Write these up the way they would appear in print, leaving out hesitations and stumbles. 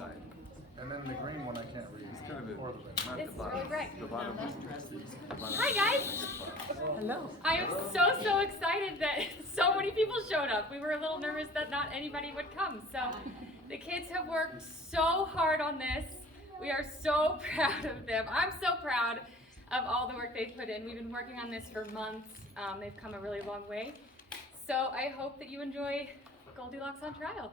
Right. And then the green one I can't read. It's kind of It's really bright. the bottom. Hi guys! Hello. I am so excited that so many people showed up. We were a little nervous that not anybody would come. So the kids have worked so hard on this. We are so proud of them. I'm so proud of all the work they've put in. We've been working on this for months. They've come a really long way. So I hope that you enjoy Goldilocks on Trial.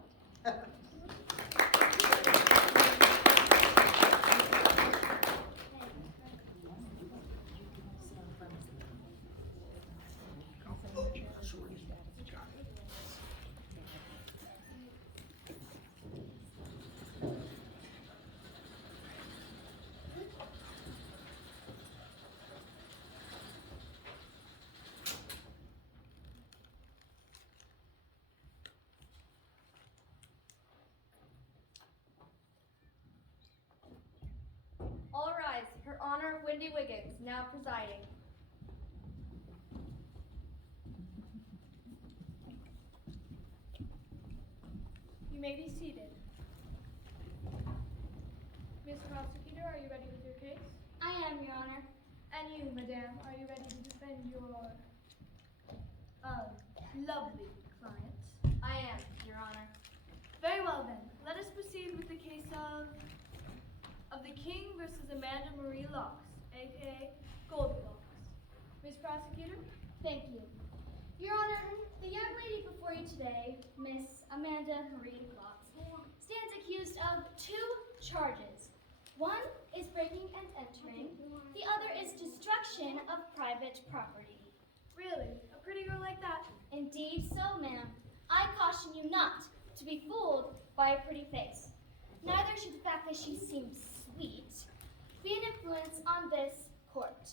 All rise. Her Honor, Wendy Wiggins, now presiding. You may be seated. Miss Prosecutor, are you ready with your case? I am, Your Honor. And you, Madame, are you ready to defend your lovely client? I am, Your Honor. Very well then. Let us proceed with the case of the King versus Amanda Marie Locks, aka Goldilocks. Miss Prosecutor? Thank you. Your Honor, the young lady before you today, Miss Amanda Marie Locks, stands accused of 2 charges. One is breaking and entering. The other is destruction of private property. Really? A pretty girl like that? Indeed so, ma'am. I caution you not to be fooled by a pretty face. Neither should the fact that she seems sweet be an influence on this court.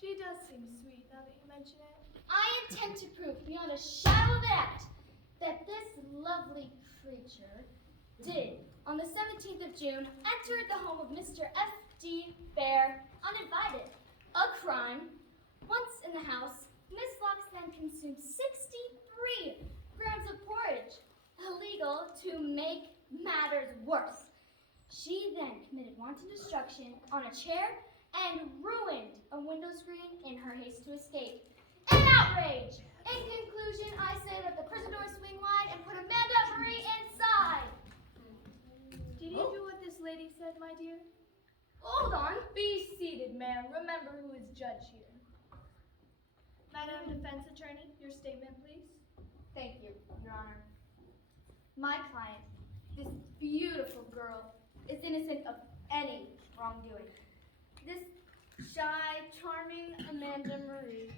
She does seem sweet now that you mention it. I intend to prove beyond a shadow of a doubt that this lovely creature did, on the 17th of June, enter the home of Mr. F.D. Bear uninvited. A crime. Once in the house, Miss Locks then consumed 63 grams of porridge, illegal to make matters worse. She then committed wanton destruction on a chair and ruined a window screen in her haste to escape. An outrage! In conclusion, I say that the prison doors swing wide and put Amanda Marie inside. Did you do what this lady said, my dear? Hold on. Be seated, ma'am. Remember who is judge here. Madam Defense Attorney, your statement, please. Thank you, Your Honor. My client, this beautiful girl, is innocent of any wrongdoing. This shy, charming Amanda Marie,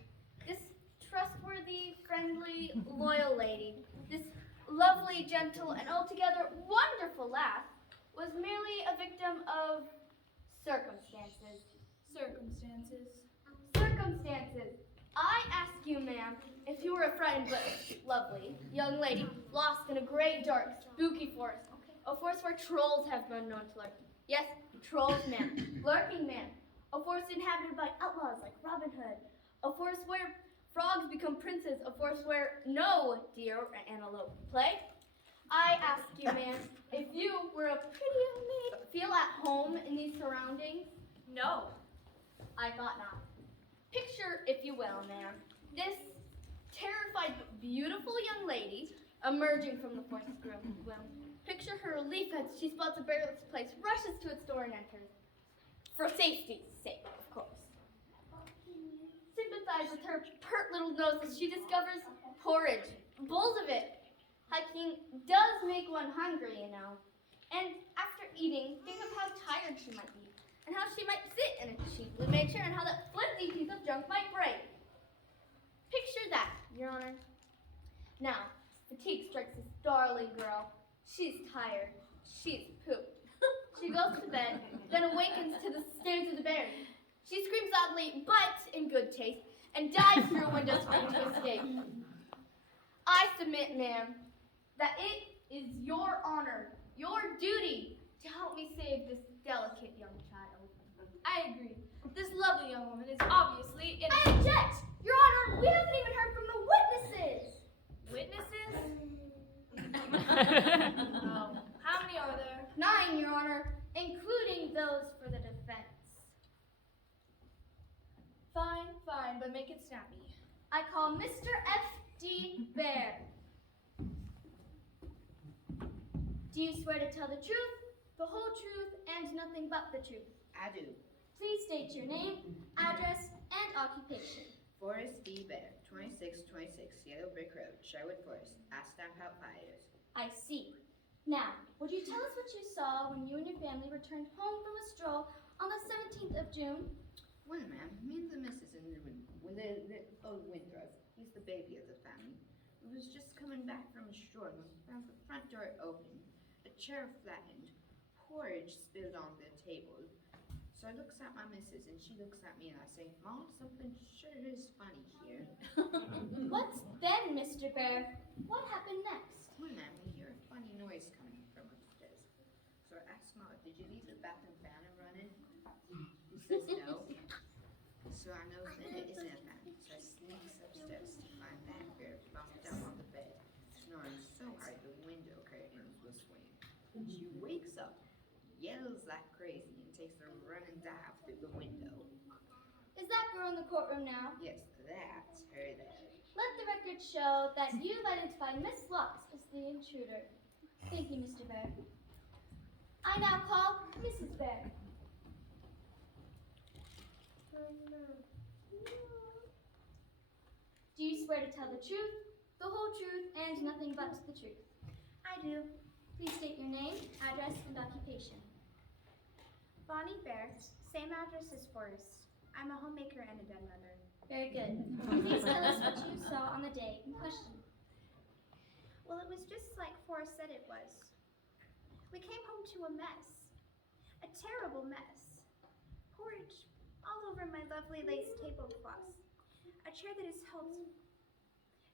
this trustworthy, friendly, loyal lady, this lovely, gentle, and altogether wonderful lass, was merely a victim of circumstances. Circumstances? Circumstances. I ask you, ma'am, if you were a frightened but lovely young lady lost in a great, dark, spooky forest, a forest where trolls have been known to lurk. Yes, trolls, ma'am. Lurking, ma'am. A forest inhabited by outlaws like Robin Hood. A forest where frogs become princes. A forest where no deer or antelope play. I ask you, ma'am, if you were a pretty young maid, feel at home in these surroundings? No, I thought not. Picture, if you will, ma'am, this terrified but beautiful young lady emerging from the forest room. Picture her relief as she spots a bearless place, rushes to its door and enters. For safety's sake, of course. Sympathize with her pert little nose as she discovers porridge, bowls of it. Hiking does make one hungry, you know. And after eating, think of how tired she might be, and how she might sit in a cheaply made chair, and how that flimsy piece of junk might break. Picture that, Your Honor. Now, fatigue strikes this darling girl. She's tired. She's pooped. She goes to bed, then awakens to the stares of the bear. She screams loudly, but in good taste, and dives through a window screen to escape. I submit, ma'am, that it is your honor, your duty, to help me save this delicate young child. I agree. This lovely young woman is obviously innocent. I object! Your Honor, we haven't even heard from the witnesses! Witnesses? Oh, how many are there? 9. Fine, Your Honor, including those for the defense. Fine, fine, but make it snappy. I call Mr. F.D. Bear. Do you swear to tell the truth, the whole truth, and nothing but the truth? I do. Please state your name, address, and occupation. Forrest D. Bear, 2626 Yellow Brick Road, Sherwood Forest. I stamp out 5 years. I see. Now, would you tell us what you saw when you and your family returned home from a stroll on the 17th of June? Well, ma'am, me and the missus in the old Winthrop, he's the baby of the family. We was just coming back from a stroll and we found the front door open, a chair flattened, porridge spilled on the table. So I looks at my missus and she looks at me and I say, Mom, something sure is funny here. What's then, Mr. Bear? What happened next? Well, ma'am, we hear a funny noise coming from upstairs. So I asked Mom, did you leave the bathroom fan running? He says no. So I know that it isn't a fan. So I sneaks upstairs to find that bear bumped up on the bed, snoring so hard the window curtains was swinging. She wakes up, yells like crazy, and takes a running dive through the window. Is that girl in the courtroom now? Yes, that's her there. Let the record show that you've identified Miss Lux as the intruder. Thank you, Mr. Bear. I now call Mrs. Bear. Do you swear to tell the truth, the whole truth, and nothing but the truth? I do. Please state your name, address, and occupation. Bonnie Bear, same address as Forrest. I'm a homemaker and a dead mother. Very good. Please tell us what you saw on the day in question. Well, it was just like Forrest said it was. We came home to a mess. A terrible mess. Porridge all over my lovely lace tablecloths. A chair that has helped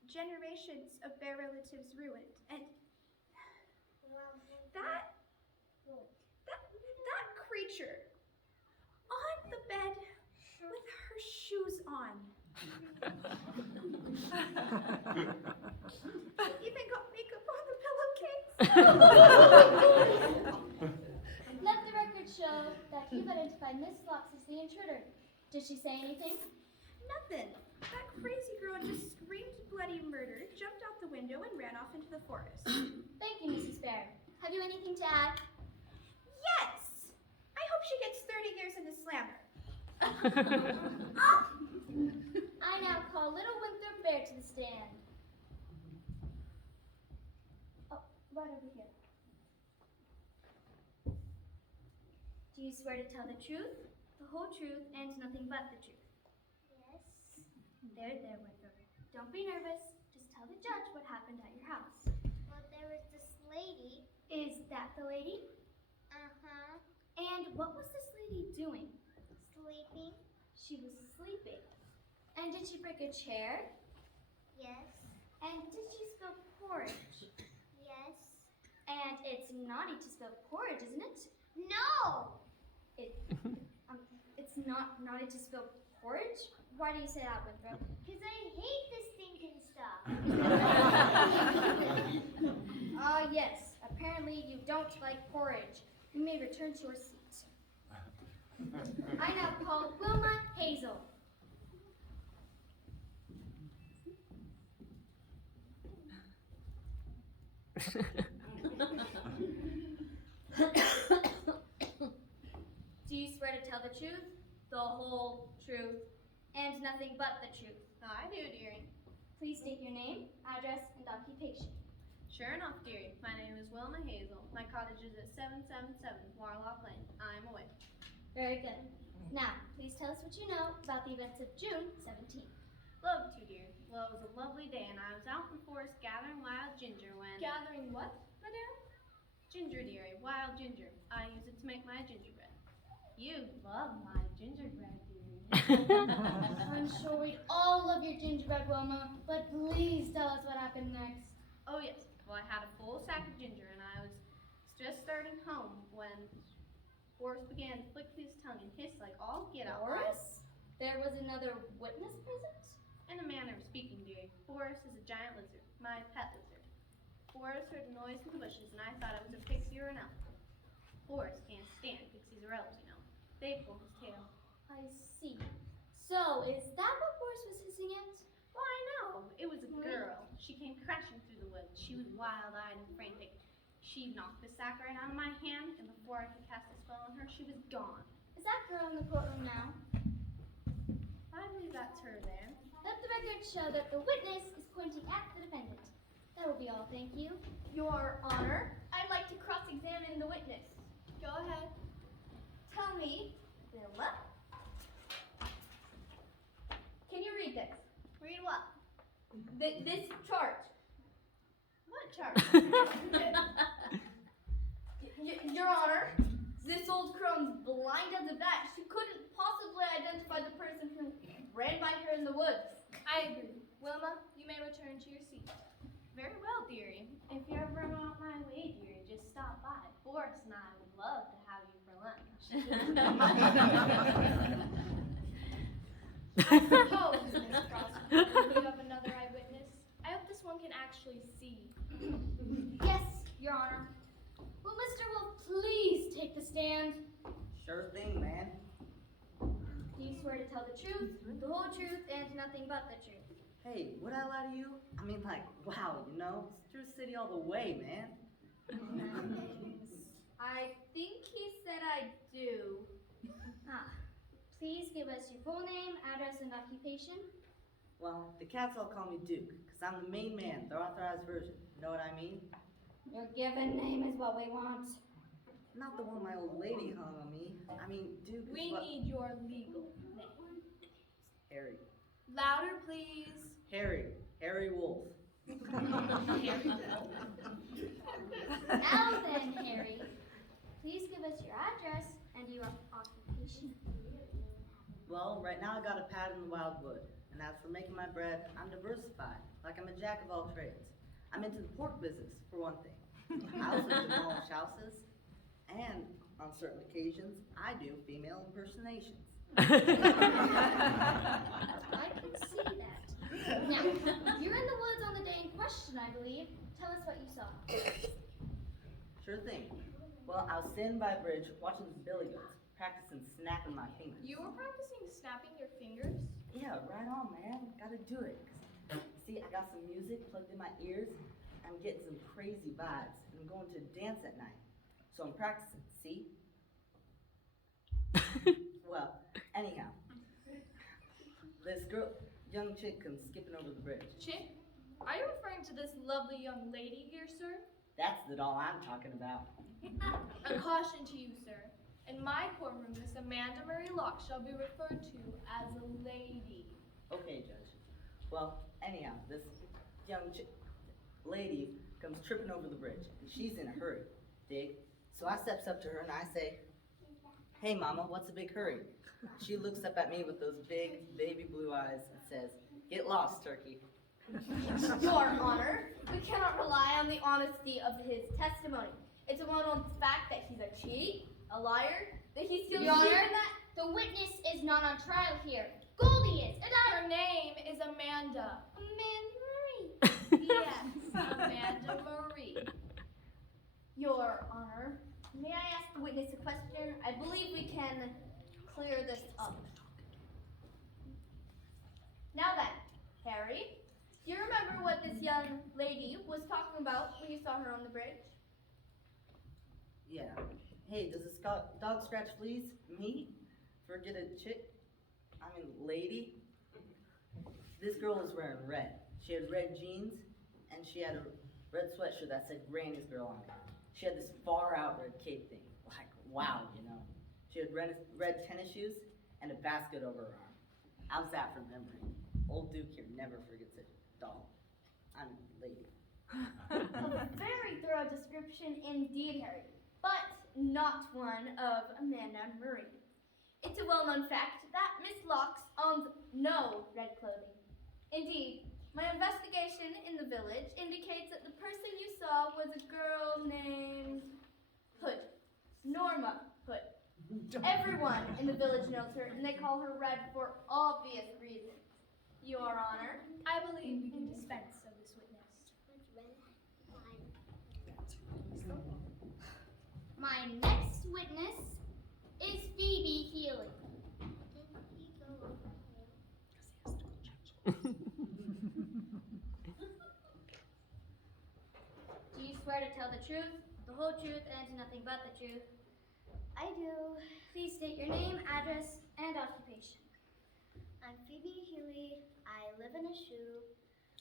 generations of Bear relatives ruined. And that creature on the bed with her shoes on. Even got makeup on the pillowcase. Let the record show that you've identified Miss Lux as the intruder. Did she say anything? Nothing. That crazy girl just screamed bloody murder, jumped out the window, and ran off into the forest. Thank you, Mrs. Bear. Have you anything to add? Yes! I hope she gets 30 years in the slammer. I now call Little Winthrop Bear to the stand. Oh, right over here. Do you swear to tell the truth, the whole truth, and nothing but the truth? Yes. There, Winthrop. Don't be nervous. Just tell the judge what happened at your house. Well, there was this lady. Is that the lady? Uh-huh. And what was this lady doing? Sleeping. She was sleeping. And did she break a chair? Yes. And did she spill porridge? Yes. And it's naughty to spill porridge, isn't it? No! It's not naughty to spill porridge? Why do you say that, Winthrop? Because I hate this stinking stuff. Ah, yes. Apparently you don't like porridge. You may return to your seat. I now call Wilma Hazel. Do you swear to tell the truth, the whole truth, and nothing but the truth? I do, dearie. Please state your name, address, and occupation. Sure enough, dearie. My name is Wilma Hazel. My cottage is at 777 Warlock Lane. I am away. Very good. Now, please tell us what you know about the events of June 17th. Love to, dear. Well, it was a lovely day, and I was out in the forest gathering wild ginger when... Gathering what, madame? Ginger, dearie. Wild ginger. I use it to make my gingerbread. You love my gingerbread, dearie. I'm sure we'd all love your gingerbread, Wilma, but please tell us what happened next. Oh, yes. Well, I had a full sack of ginger, and I was just starting home when Boris began to flick his tongue and hiss like all get out. Boris? There was another witness present? In a manner of speaking, dearie, Boris is a giant lizard, my pet lizard. Boris heard a noise in the bushes, and I thought it was a pixie or an elf. Forrest can't stand pixies or elves, you know. They pull his tail. I see. So, is that what Boris was hissing at? Well, I know. It was a girl. She came crashing through the woods. She was wild-eyed and frantic. She knocked the sack right out of my hand, and before I could cast a spell on her, she was gone. Is that girl in the courtroom now? I believe that's her there. Let the record show that the witness is pointing at the defendant. That will be all, thank you. Your Honor, I'd like to cross-examine the witness. Go ahead. Tell me, Wilma, can you read this? Read what? This chart. What chart? Your Honor, this old crone's blind as a bat. She couldn't possibly identify the person who ran by her in the woods. I agree. Wilma, you may return to your seat. Very well, dearie. If you're ever on my way, dearie, just stop by. Forrest and I would love to have you for lunch. I suppose, Miss Crosby, you have another eyewitness. I hope this one can actually see. Yes, Your Honor. Will Mr. Wolf please take the stand? Sure thing, man. Do you swear to tell the truth, the whole truth, and nothing but the truth? Hey, would I lie to you? I mean, like, wow, you know, it's True City all the way, man. I think he said I do. Ah, please give us your full name, address, and occupation. Well, the cats all call me Duke, because I'm the main man, the authorized version. You know what I mean? Your given name is what we want. Not the one my old lady hung on me. I mean, Duke is We what... need your legal name. Harry. Louder, please. Harry Wolf. Now then, Harry, please give us your address and your occupation. Well, right now I got a pad in the wildwood, and as for making my bread, I'm diversified, like I'm a jack of all trades. I'm into the pork business, for one thing. I also demolish houses, and on certain occasions, I do female impersonations. I can see that. Now, you're in the woods on the day in question, I believe. Tell us what you saw. Sure thing. Well, I was standing by a bridge watching the billy goats, practicing snapping my fingers. You were practicing snapping your fingers? Yeah, right on, man. Gotta do it. See, I got some music plugged in my ears. I'm getting some crazy vibes, and I'm going to a dance at night. So I'm practicing, see? Well, anyhow, this young chick comes skipping over the bridge. Chick, are you referring to this lovely young lady here, sir? That's the doll I'm talking about. A caution to you, sir. In my courtroom, Miss Amanda Marie Locke shall be referred to as a lady. Okay, Judge. Well, anyhow, this young lady comes tripping over the bridge, and she's in a hurry, dig? So I steps up to her and I say, "Hey, Mama, what's the big hurry?" She looks up at me with those big baby blue eyes and says, "Get lost, turkey." Your Honor, we cannot rely on the honesty of his testimony. It's a well-known fact that he's a cheat, a liar, that he steals Your sheep Honor, and that... the witness is not on trial here. Goldie is, and Her name is Amanda. Amanda Marie. Yes, Amanda Marie. Your Honor, may I ask the witness a question? I believe we can clear this up. Now then, Harry, do you remember what this young lady was talking about when you saw her on the bridge? Yeah. Hey, does this dog scratch fleas? Me? Forget a lady? This girl was wearing red. She had red jeans, and she had a red sweatshirt that said Granny's Girl on it. She had this far out red cape thing. Like, wow, you know. She had red tennis shoes and a basket over her arm. How's that for memory? Old Duke here never forgets a doll. I mean, lady. A very thorough description indeed, Harry, but not one of Amanda Marie. It's a well-known fact that Miss Locks owns no red clothing. Indeed, my investigation in the village indicates that the person you saw was a girl named Hood, Norma Hood. Everyone in the village knows her, and they call her Red for obvious reasons. Your Honor, I believe we can dispense of this witness. My next witness is Phoebe Healy. Do you swear to tell the truth, the whole truth, and nothing but the truth? I do. Please state your name, address, and occupation. I'm Phoebe Healy. I live in a shoe.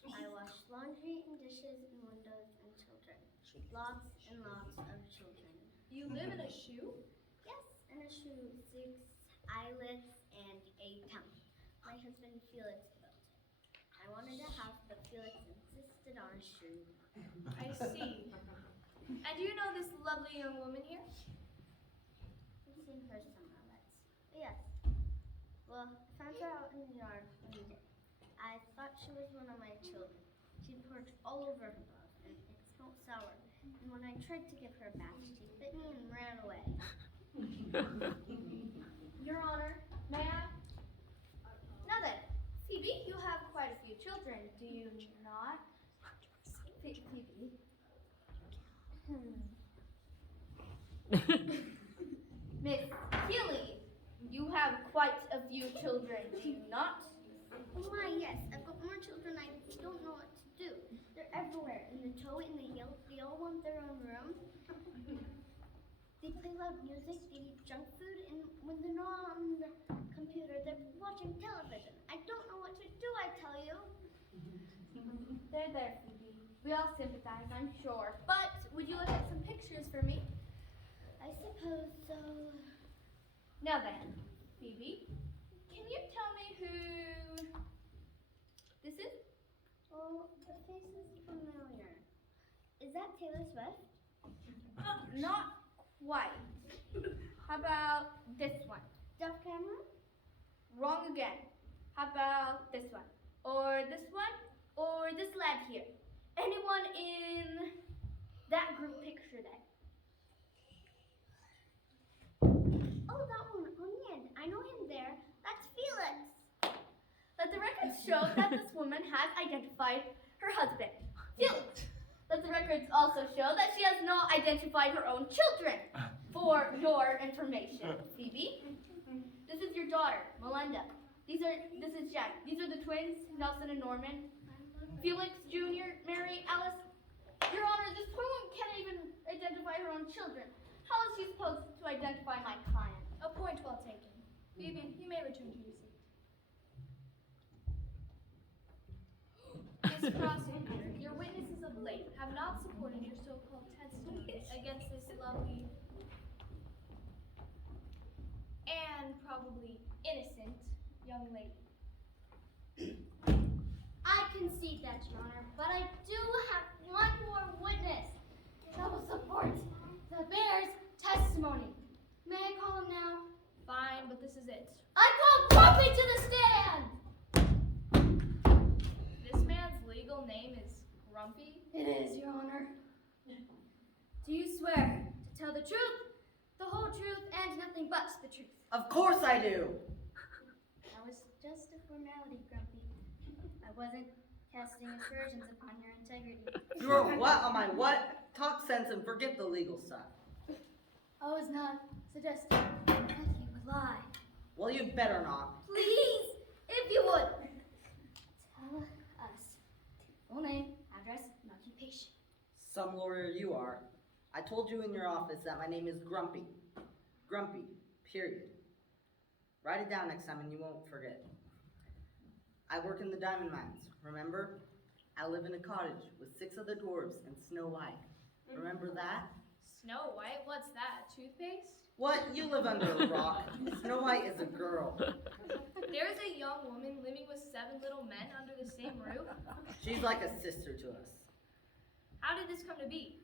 I wash laundry and dishes and windows and children. Lots and lots of children. You live in a shoe? Yes, in a shoe. 6 eyelets and a tongue. My husband Felix built it. I wanted a house, but Felix insisted on a shoe. I see. And do you know this lovely young woman here? I've seen her somewhere else. Yes. Well, I found her out in the yard one day. I thought she was one of my children. She'd porch all over her mouth, and it smelled sour. And when I tried to give her a bath, she bit me and ran away. Your Honor, may I? Now then, Phoebe, you have quite a few children, do you not? Phoebe. Miss Healy, you have quite a few children, do you not? Oh my, yes. I've got more children. I don't know what to do. They're everywhere. In the tow, in the hill. They all want their own room. They play loud music. They eat junk food. And when they're not on the computer, they're watching television. I don't know what to do, I tell you. There, Phoebe. We all sympathize, I'm sure. But would you look at some pictures for me? I suppose so. Now then, Phoebe, can you tell me who this is? Oh, the face is familiar. Is that Taylor Swift? Not quite. How about this one? Duff Cameron? Wrong again. How about this one? Or this one? Or this lad here? Anyone in that group picture then? Oh, that one on the end. I know him there. That's Felix. Let the records show that this woman has identified her husband, Felix. Let the records also show that she has not identified her own children. For your information, Phoebe, this is your daughter, Melinda. This is Jack. These are the twins, Nelson and Norman. Felix Jr., Mary, Alice. Your Honor, this poor woman can't even identify her own children. How is she supposed to identify my client? A point well taken. Phoebe, you may return to your seat. Miss Prosecutor, your witnesses of late have not supported your so-called testimony against this lovely and probably innocent young lady. I concede that, Your Honor, but I do have one more witness that will support the bear's testimony. May I call him now? Fine, but this is it. I call Grumpy to the stand! This man's legal name is Grumpy. It is, Your Honor. Do you swear to tell the truth, the whole truth, and nothing but the truth? Of course I do. That was just a formality, Grumpy. I wasn't casting aspersions upon your integrity. You're what on my what? Talk sense and forget the legal stuff. I was not suggesting that you would lie. Well, you better not. Please, if you would, tell us full name, address, and occupation. Some lawyer you are. I told you in your office that my name is Grumpy. Grumpy, period. Write it down next time and you won't forget. I work in the diamond mines, remember? I live in a cottage with 6 other dwarves and Snow White. Remember that? Snow White? What's that? Toothpaste? What? You live under a rock. Snow White is a girl. There's a young woman living with 7 little men under the same roof? She's like a sister to us. How did this come to be?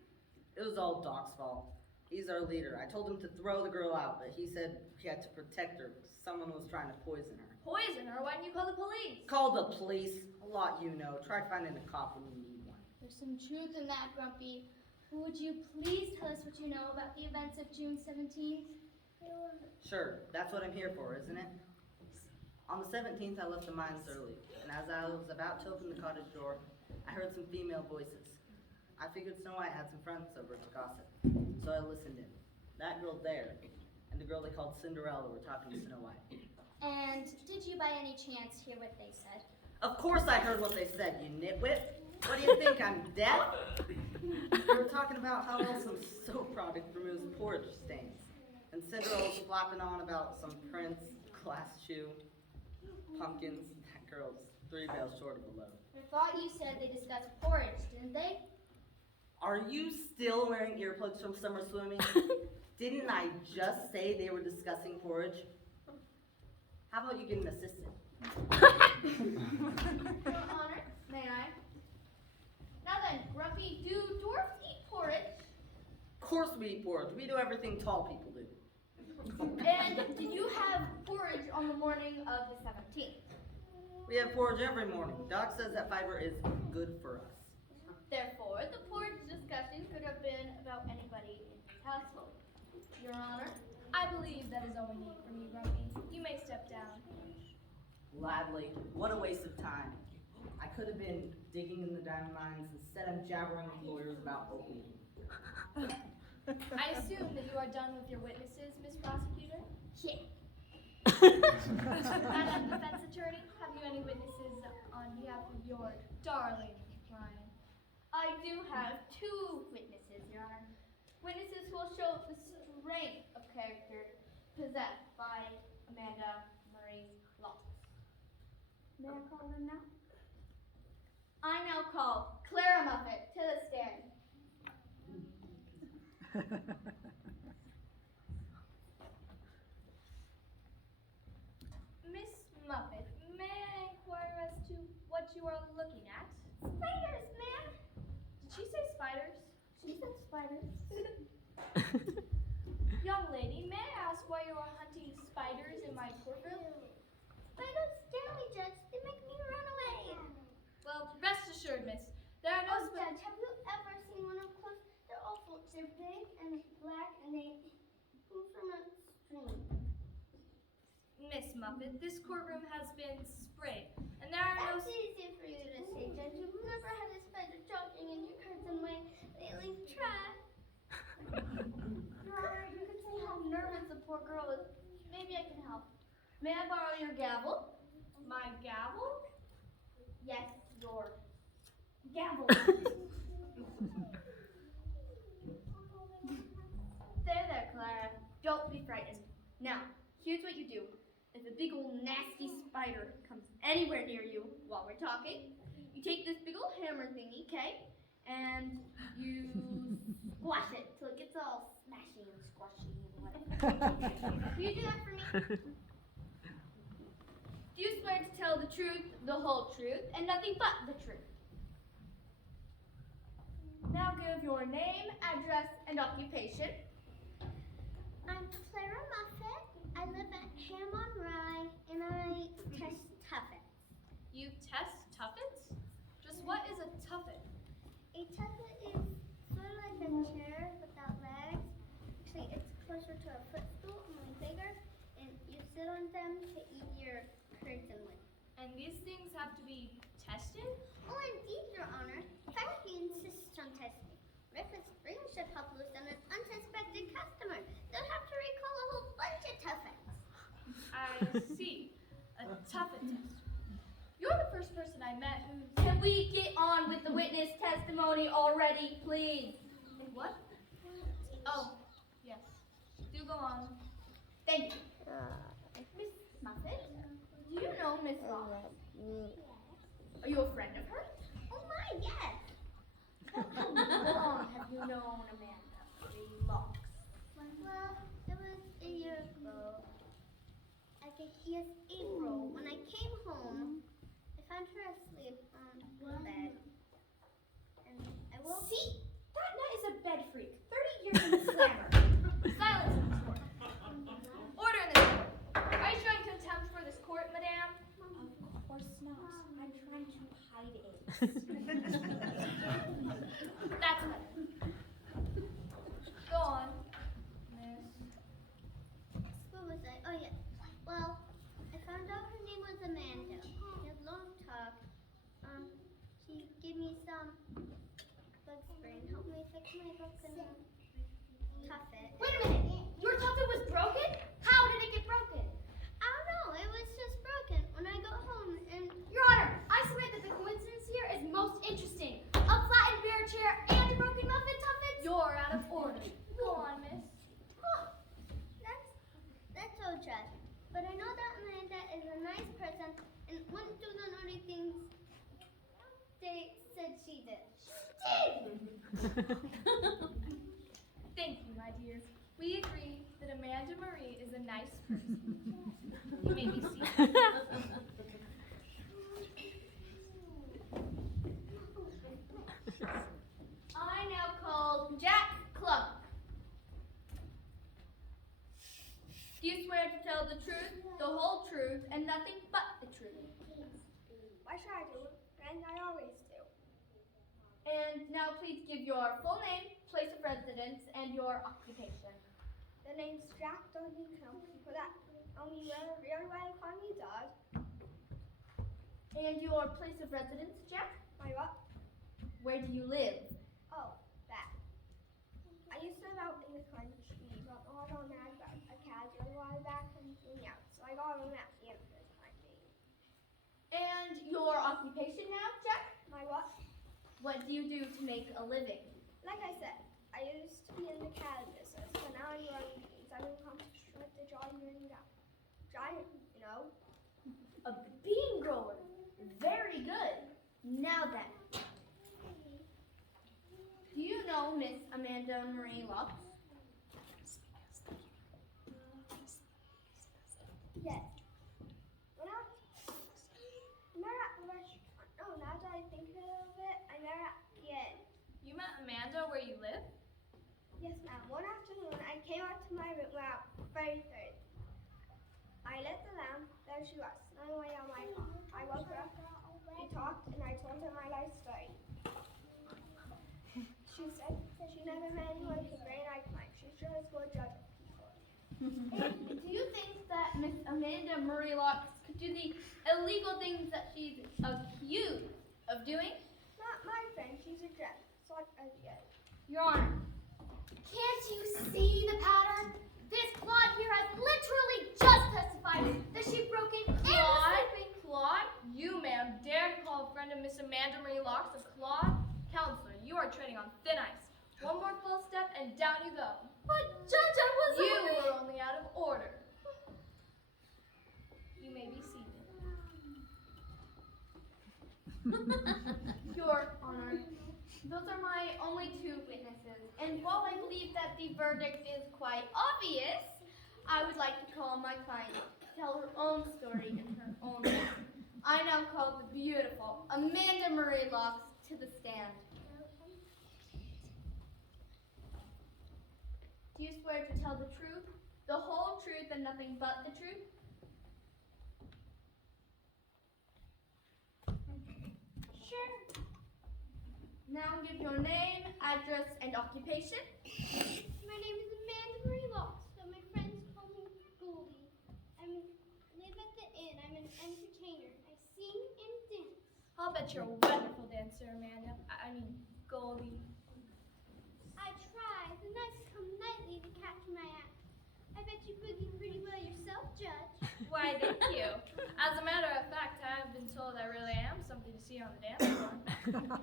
It was all Doc's fault. He's our leader. I told him to throw the girl out, but he said he had to protect her. Someone was trying to poison her. Poison her? Why didn't you call the police? Call the police. A lot you know. Try finding a cop when you need one. There's some truth in that, Grumpy. Would you please tell us what you know about the events of June 17th? Sure, that's what I'm here for, isn't it? On the 17th, I left the mines early, and as I was about to open the cottage door, I heard some female voices. I figured Snow White had some friends over to gossip, so I listened in. That girl there, and the girl they called Cinderella were talking to Snow White. And did you by any chance hear what they said? Of course I heard what they said, you nitwit. What do you think, I'm deaf? They were talking about how Elsa's soap product removes porridge stains. And Cinderella was flopping on about some prince, glass shoe, pumpkins. That girl's 3 bales short of a load. I thought you said they discussed porridge, didn't they? Are you still wearing earplugs from summer swimming? Didn't I just say they were discussing porridge? How about you get an assistant? Your Honor, may I? Now then, Grumpy, do dwarfs eat porridge? Of course we eat porridge. We do everything tall people do. And did you have porridge on the morning of the 17th? We have porridge every morning. Doc says that fiber is good for us. Therefore, the porridge discussion could have been about anybody in his household. Your Honor? I believe that is all we need from you, Grumpy. You may step down. Gladly. What a waste of time. I could have been digging in the diamond mines. Instead, I'm jabbering with lawyers about opium. I assume that you are done with your witnesses, Miss Prosecutor? Yeah. Madam Defense Attorney, have you any witnesses on behalf of your darling client? I do have 2 witnesses, Your Honor. Witnesses who will show the strength of character possessed by Amanda Marie Locks. May I call them now? I now call Clara Muffet to the stand. Miss Muffet, may I inquire as to what you are looking at? Spiders, ma'am. Did she say spiders? She said spiders. Young lady, may I ask why you are hunting spiders in my courtroom? Spiders scare me, Judge. They make me run away. Well, rest assured, miss, there are no Oh, Judge, have you ever seen one up close? They're awful. They're big and black and they move from a stream. Miss Muffet, this courtroom has been sprayed, and there are no... That's easy for you to say, Judge. You've never had a spider jogging in your curtain way. They leave trash. Your Honor, you can see how nervous the poor girl is. Maybe I can help. May I borrow your gavel? My gavel? Yes, your gavel. There, Clara. Don't be frightened. Now, here's what you do. If a big old nasty spider comes anywhere near you while we're talking, you take this big old hammer thingy, okay? And you squash it till it gets all smashy and squashy and whatever. Will you do that for me? Do you swear to tell the truth, the whole truth, and nothing but the truth? Now give your name, address, and occupation. I'm Clara Muffet. I live at Ham on Rye and I test tuffets. You test tuffets? Just what is a tuffet? A tuffet is sort of like a chair without legs. Actually, it's closer to a footstool, only bigger, and you sit on them to eat your curtain with. And these things have to be tested? Oh, indeed, Your Honor. In fact, we insist on testing. If a spring should hop loose on an unsuspected customer, they'll have to recall a whole bunch of tuffets. I see. A tuffet test. You're the first person I met who's... Can we get on with the witness testimony already, please? What? Oh, yes. Do go on. Thank you. Miss Muffet, do you know Miss Locks? Are you a friend of hers? Oh my, yes. How long have you known Amanda Marie Locks? Well, it was a year ago. I think yes, April. When I came home, I found her asleep on the bed. And I woke. See? That nut is a bed freak. 30 years in the slammer. Silence in this court. Order in this court. Are you showing contempt for this court, madame? Of course not. I'm trying to hide it. That's better. Go on, miss. What was I? Oh, yeah. Well, I found out her name was Amanda. We had long talk. She gave me some bug spray and helped me fix my broken tuffet. Wait a minute. a nice person and wouldn't do the naughty things they said she did. She did! Thank you, my dears. We agree that Amanda Marie is a nice person. You may be seated. I now call Jack Clump. Do you swear to tell the truth, the whole truth, and nothing but the truth? Why should I do it? And I always do. And now please give your full name, place of residence, and your occupation. The name's Jack Goldilocks. For that, you really want to call me Dad? And your place of residence, Jack? My what? Where do you live? Oh, that. I used to live out in the country, but I don't have a casual while back and out, so I got a map here for the time being. And your occupation now, Jack? My what? What do you do to make a living? Like I said, I used to be in the cattle business, but now I'm running beans. I'm in competition with the giant, you know. A bean grower. Very good. Now then, do you know Miss Amanda Marie Locks? Yes. When I met at the restaurant. Oh, now that I think of it, I met at the end. You met Amanda where you live? Yes, ma'am. One afternoon, I came out to my room around 3:30. I lit the lamp. There she was, snoring away on my car. I woke her up. We talked, and I told her my life story. She said she never met anyone with a brain like mine. She sure is good judge of people. And do you think that Miss Amanda Marie Locks could do the illegal things that she's accused of doing? Not my friend. She's a gem. Sort of yet. Your Honor, can't you see the pattern? This Claude here has literally just testified that she broke in Claude? You, ma'am, dare call a friend of Miss Amanda Marie Locks a Claude? Counselor, you are treading on thin ice. One more false step and down you go. But Judge, I was You only... were only out of order. You may be seated. Your Honor, those are my only two witnesses, and while I believe that the verdict is quite obvious, I would like to call my client to tell her own story in her own way. I now call the beautiful Amanda Marie Locks to the stand. Do you swear to tell the truth, the whole truth, and nothing but the truth? Sure. Now give your name, address, and occupation. My name is Amanda Marie Locks, but my friends call me Goldie. I live at the inn. I'm an entertainer. I sing and dance. I'll bet you're a wonderful dancer, Amanda. I mean, Goldie. I try. The nuts come nightly to catch my act. I bet you boogie pretty well yourself, Judge. Why, thank you. As a matter of fact, I have been told I really am something to see on the dance floor.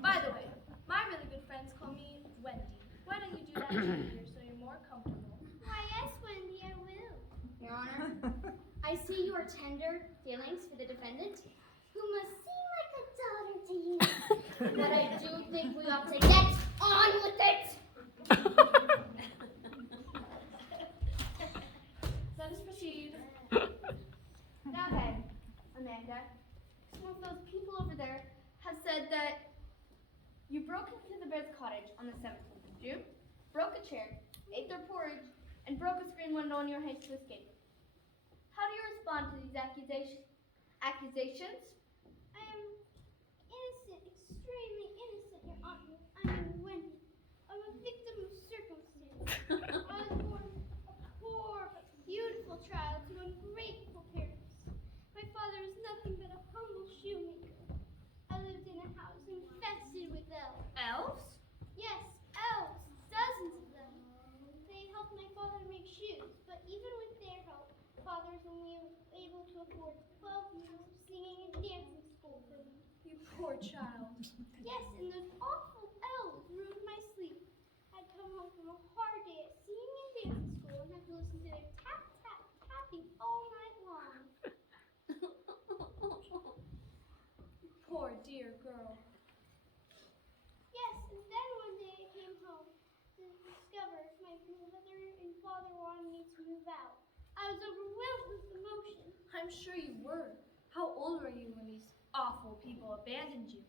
By the way, my really good friends call me Wendy. Why don't you do that too, dear, so you're more comfortable? Why, yes, Wendy, I will. Your Honor, I see your tender feelings for the defendant, who must seem like a daughter to you. But I do think we ought to get on with it. Let us proceed. Now then, Amanda, some of those people over there have said that you broke into the Bear's cottage on the 17th of June, broke a chair, ate their porridge, and broke a screen window on your haste to escape. How do you respond to these accusations? I am innocent, extremely innocent, Your Honor. I'm Wendy. I'm a victim of circumstance. I was born a poor but beautiful child to ungrateful parents. My father was nothing but a humble shoemaker. I lived in a house infested with elves. Elves? Yes, elves, dozens of them. They helped my father make shoes, but even with their help, father was only able to afford 12 years of singing and dancing school for me. You poor child. Yes, and those awful elves ruined my sleep. I'd come home from a hard day at singing and dancing school and have to listen to their tap, tap, tapping all night long. sure you were. How old were you when these awful people abandoned you?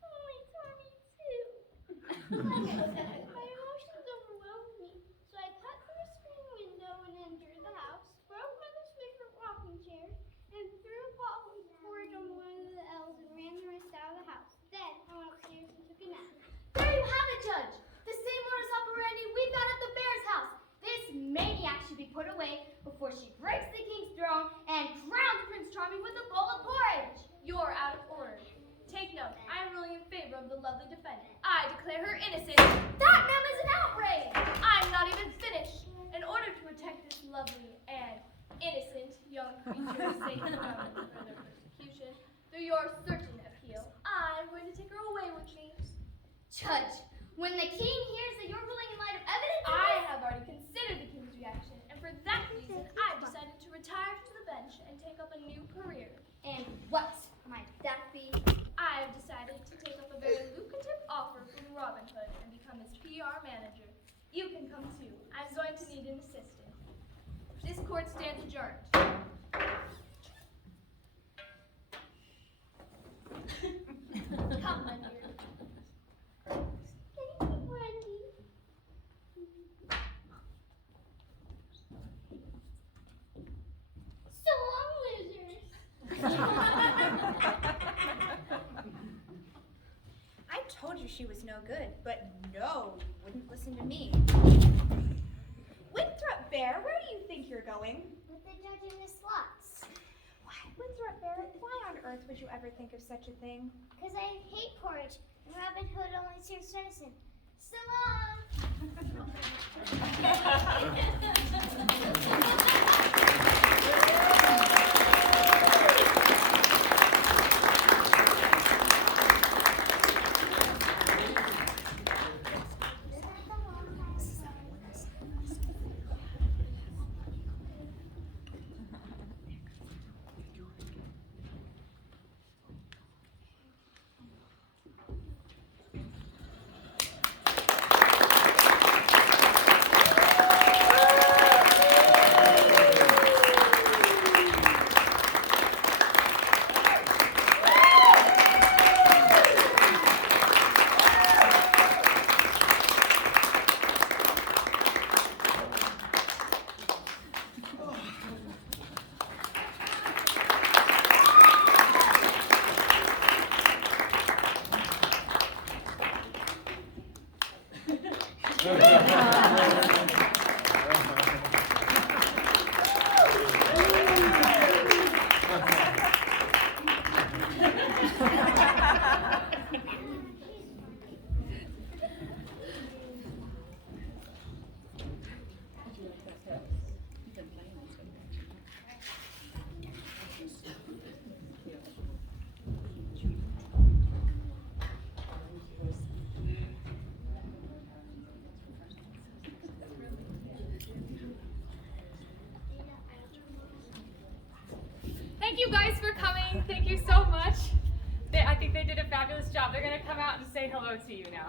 Only 22. Like I said, my emotions overwhelmed me, so I cut through a screen window and entered the house, broke Mother's favorite rocking chair, and threw a pot of porridge on one of the L's and ran the rest out of the house. Then I went upstairs and took a nap. There you have it, Judge. The same modus operandi we found at the bear's house. This maniac should be put away before she breaks the king's throne and drowns Prince Charming with a bowl of porridge. You're out of order. Take note, I am ruling in favor of the lovely defendant. I declare her innocent. That, ma'am, is an outrage. I'm not even finished. In order to protect this lovely and innocent young creature safe from further persecution, through your certain appeal, I'm going to take her away with me. Judge, when the king hears that you're ruling in light of evidence, I have already considered the king's reaction, and for that reason, I've decided to retire to the bench and take up a new career. and what might that be? I have decided to take up a very lucrative offer from Robin Hood and become his PR manager. You can come too. I'm going to need an assistant. This court stands adjourned. Come, my dear. Thank you, Wendy. So long, losers. I told you she was no good, but no, you wouldn't listen to me. Winthrop Bear, where do you think you're going? With the judge and Miss Lots. Why, Winthrop Bear, why on earth would you ever think of such a thing? Because I hate porridge, and Robin Hood only serves venison. So long! Thank you guys for coming. Thank you so much. I think they did a fabulous job. They're going to come out and say hello to you now.